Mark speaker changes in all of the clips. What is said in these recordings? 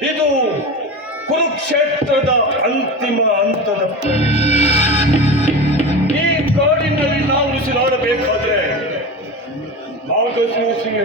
Speaker 1: ಇದು ಕುರುಕ್ಷೇತ್ರದ ಅಂತಿಮ ಹಂತದ ಈ ಕಾಡಿನಲ್ಲಿ ನಾವು ಉಸಿರಾಡಬೇಕಾದ್ರೆ ಮಾರ್ಗಸೂಚಿಗೆ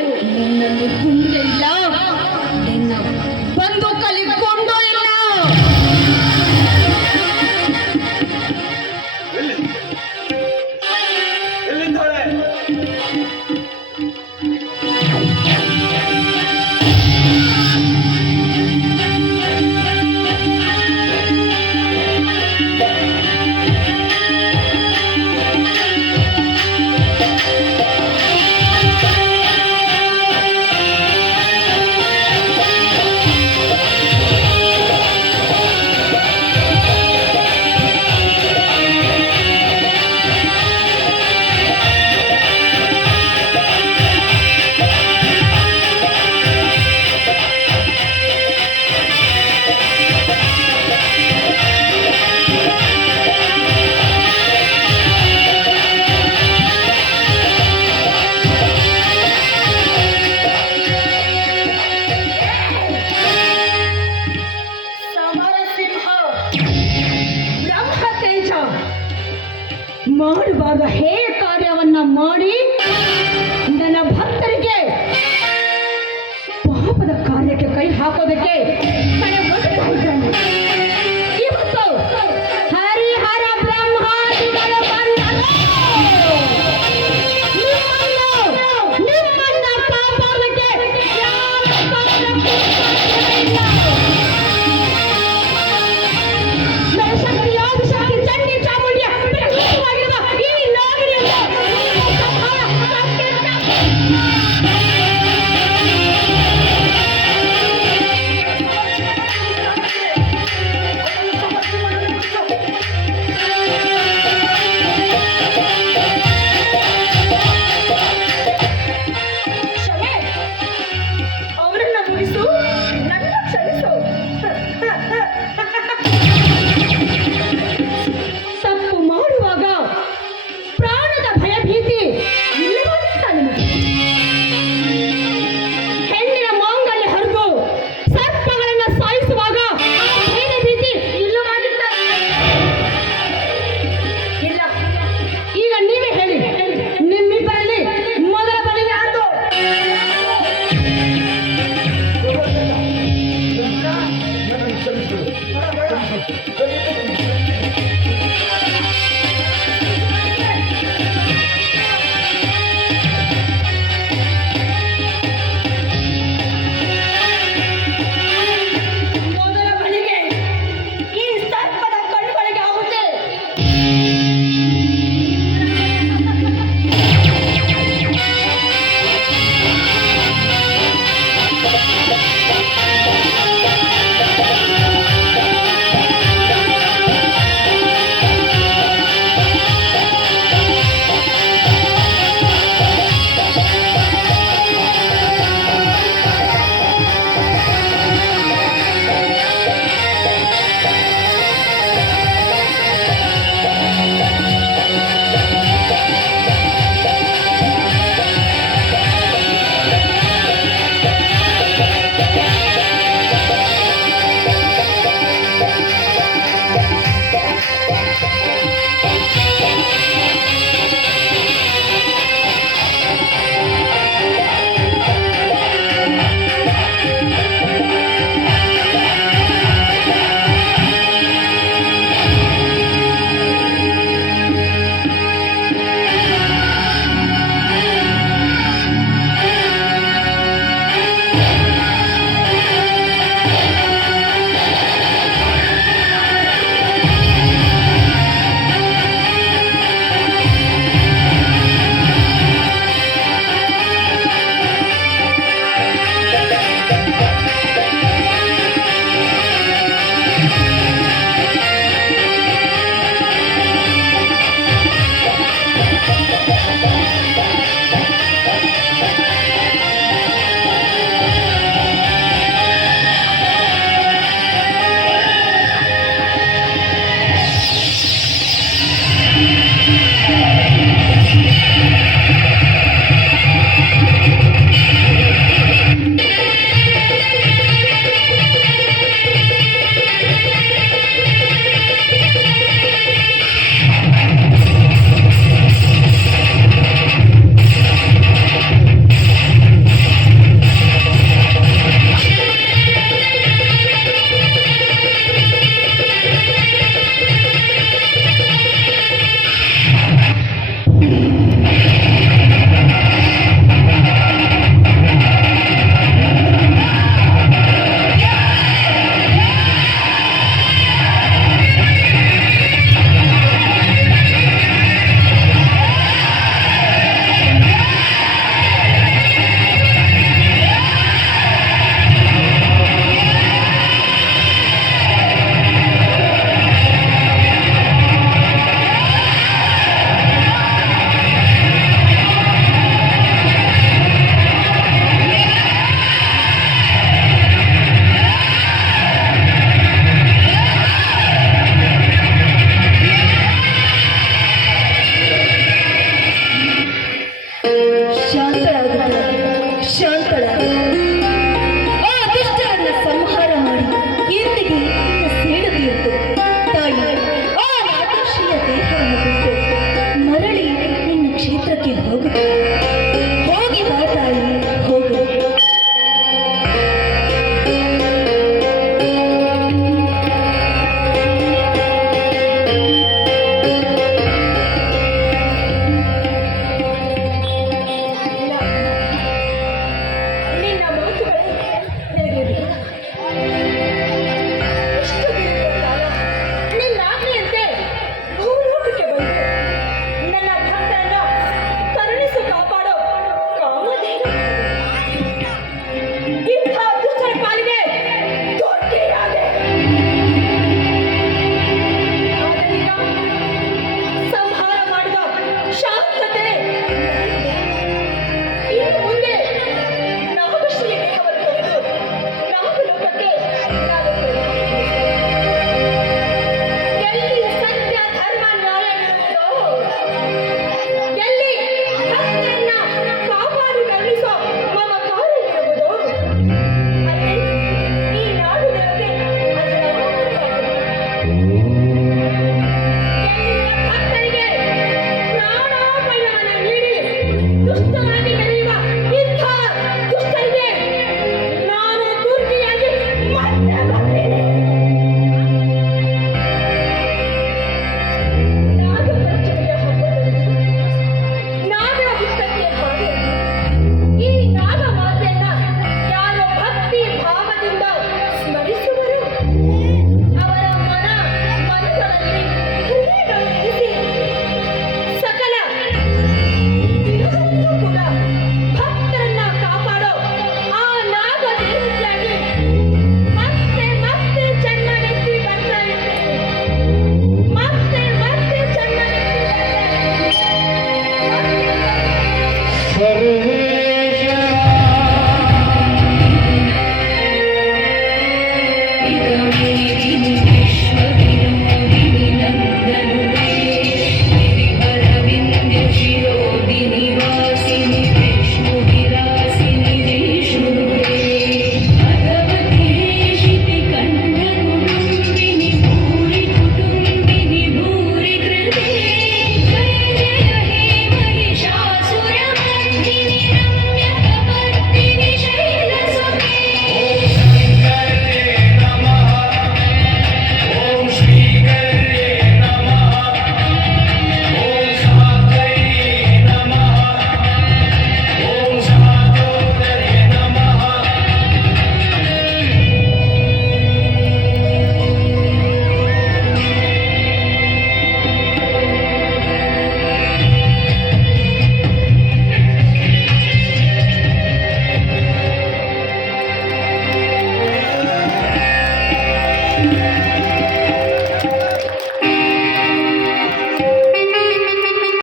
Speaker 2: உன்னை புண்டையா